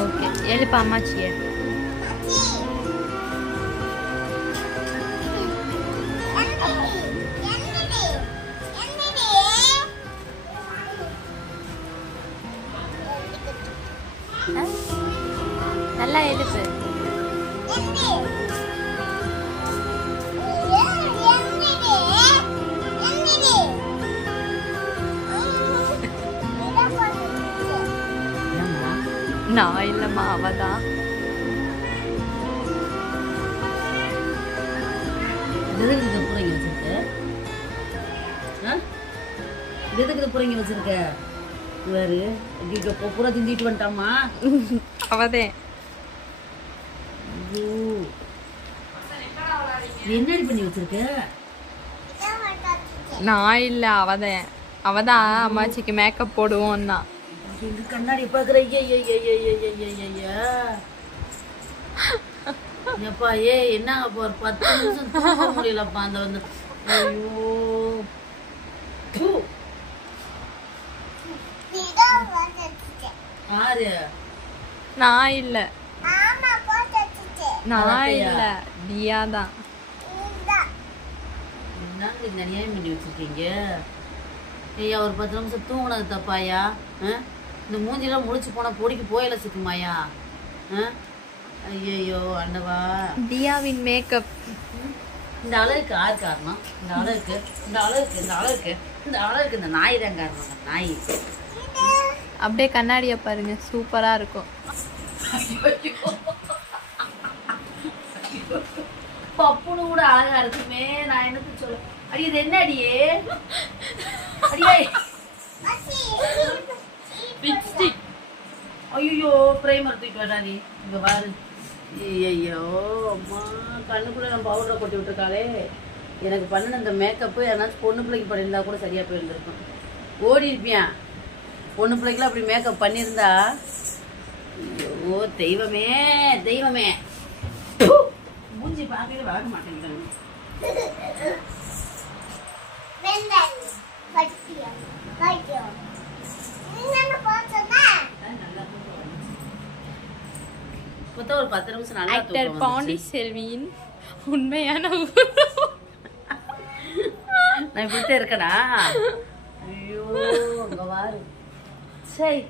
Okay எழுப்பா அம்மாச்சியே. நல்லா எழுப்பு. நான் இல்லம்மா அவதான். வச்சிருக்க பூரா திண்டிட்டு வந்துட்டாமா அவதே. என்னடி பண்ணி வச்சிருக்க? நான் இல்ல அவதான். அவதான் அம்மாச்சிக்கு மேக்கப் போடுவோம்னா. கண்ணாடி பாக்குற எப்பா ஏ என்னங்க இப்போ ஒரு 10 நிமிஷம் தூங்க முடியலப்பா. அந்த வந்து ஐயோ யாரு? நான் இல்ல நான் இல்ல தியா தான். என்னங்க இந்த அநியாயம் பண்ணி வச்சிருக்கீங்க? ஐயா ஒரு 10 நிமிஷம் தூங்கினது தப்பாயா? இந்த மூஞ்சிலாம் முடிச்சு போனா பொடிக்கு போயில சிக்குமாயா? ஐயோ அண்டவா. தியாவின் மேக்கப். இந்த அளவுக்கு யார் காரணம்? இந்த அளவுக்கு இந்த அளவுக்கு இந்த அளவுக்கு இந்த அளவுக்கு இந்த நாய் தான் காரணம். நாய் அப்படியே கண்ணாடிய பாருங்க, சூப்பரா இருக்கும். பப்புனு கூட அழகா இருக்குமே. நான் என்னது சொல்ல? அடி இது என்ன அடியே? அடியே லிப்ஸ்டிக். ஐயோ பிரைமர் தூக்கிட்டு வரா நீ. இங்க பாரு. ஐயோ அம்மா கண்ணுக்குள்ள நம்ம பவுடரை கொட்டி விட்டுருக்காளே. எனக்கு பண்ணின இந்த மேக்கப்பு யாராச்சும் பொண்ணு பிள்ளைக்கு பண்ணியிருந்தா கூட சரியா போயிருந்திருக்கும். ஓடி இருப்பியா? பொண்ணு பிள்ளைக்குலாம் அப்படி மேக்கப் பண்ணியிருந்தா. ஐயோ தெய்வமே தெய்வமே. மூஞ்சி பார்க்கவே வளர்க்க மாட்டேங்கிறாங்க. ஒரு 10 நிமிஷம் நல்லா ஆக்டர் பாண்டிச்செல்வியின் உண்மையான நான் இப்படித்தான் இருக்கடா. ஐயோ அங்க வாரு. சரி